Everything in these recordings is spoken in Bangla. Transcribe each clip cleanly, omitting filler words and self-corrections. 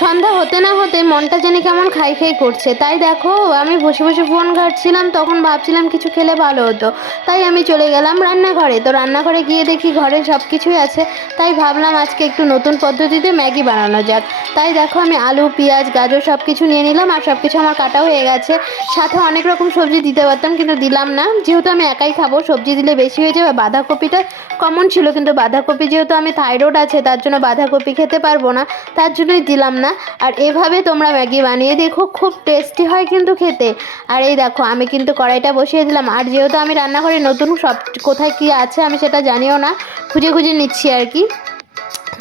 সন্ধ্যা হতে না হতে মনটা জানি কেমন খাই খাই করছে। তাই দেখো আমি বসে বসে ফোন ঘাঁটছিলাম, তখন ভাবছিলাম কিছু খেলে ভালো হতো। তাই আমি চলে গেলাম রান্নাঘরে। তো রান্নাঘরে গিয়ে দেখি ঘরে সব কিছুই আছে। তাই ভাবলাম আজকে একটু নতুন পদ্ধতিতে ম্যাগি বানানো যাক। তাই দেখো আমি আলু, পেঁয়াজ, গাজর সব কিছু নিয়ে নিলাম, আর সব কিছু আমার কাটাও হয়ে গেছে। সাথে অনেক রকম সবজি দিতে পারতাম কিন্তু দিলাম না, যেহেতু আমি একাই খাবো সবজি দিলে বেশি হয়ে যাবে। বাঁধাকপিটা কমন ছিল, কিন্তু বাঁধাকপি যেহেতু আমি থাইরয়েড আছে তার জন্য বাঁধাকপি খেতে পারবো না, তার জন্যই দিলাম না। আর এভাবে তোমরা ম্যাগি বানিয়ে দেখো, খুব টেস্টি হয় কিন্তু খেতে। আর এই দেখো আমি কিন্তু কড়াইটা বসিয়ে দিলাম, আর যেহেতু আমি রান্নাঘরে নতুন, সব কোথায় কী আছে আমি সেটা জানিও না, খুঁজে খুঁজে নিচ্ছি আর কি।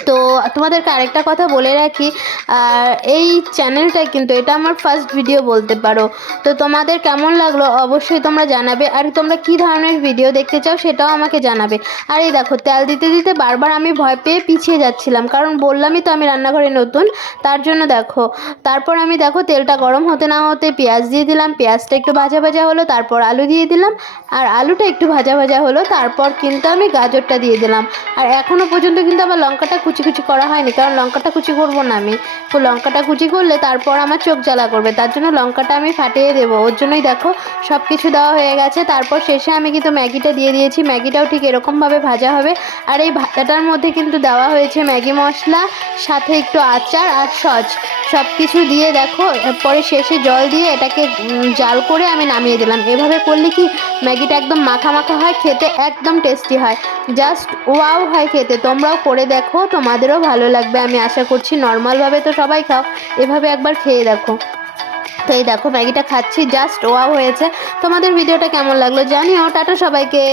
তো তোমাদেরকে আরেকটা কথা বলে রাখি, এই চ্যানেলটা কিন্তু এটা আমার ফার্স্ট ভিডিও বলতে পারো। তো তোমাদের কেমন লাগলো অবশ্যই তোমরা জানাবে, আর তোমরা কী ধরনের ভিডিও দেখতে চাও সেটাও আমাকে জানাবে। আর এই দেখো তেল দিতে দিতে বারবার আমি ভয় পেয়ে পিছিয়ে যাচ্ছিলাম, কারণ বললামই তো আমি রান্নাঘরে নতুন, তার জন্য দেখো। তারপর আমি দেখো তেলটা গরম হতে না হতে পেঁয়াজ দিয়ে দিলাম, পেঁয়াজটা একটু ভাজা ভাজা হলো, তারপর আলু দিয়ে দিলাম, আর আলুটা একটু ভাজা ভাজা হলো, তারপর কিন্তু আমি গাজরটা দিয়ে দিলাম। আর এখনও পর্যন্ত কিন্তু আমার লঙ্কাটা কুচি কুচি করা হয়নি, কারণ লঙ্কাটা কুচি করবো না আমি। তো লঙ্কাটা কুচি করলে তারপর আমার চোখ জ্বালা করবে, তার জন্য লঙ্কাটা আমি ফাটিয়ে দেবো, ওর জন্যই দেখো সব কিছু দেওয়া হয়ে গেছে। তারপর শেষে আমি কিন্তু ম্যাগিটা দিয়ে দিয়েছি, ম্যাগিটাও ঠিক এরকমভাবে ভাজা হবে। আর এই ভাজাটার মধ্যে কিন্তু দেওয়া হয়েছে ম্যাগি মশলা, সাথে একটু আচার আর সস, সব কিছু দিয়ে দেখো পরে শেষে জল দিয়ে এটাকে জাল করে আমি নামিয়ে দিলাম। এভাবে করলে কি ম্যাগিটা একদম মাখা মাখা হয়, খেতে একদম টেস্টি হয়, জাস্ট ওয়াও হয় খেতে। তোমরাও করে দেখো, তোমাদেরও ভালো লাগবে আমি আশা করছি। নর্মালভাবে তো সবাই খাও, এভাবে একবার খেয়ে দেখো। তো এই দেখো ম্যাগিটা খাচ্ছি, জাস্ট ওয়াও হয়েছে। তোমাদের ভিডিওটা কেমন লাগলো জানিও। টাটা সবাইকে।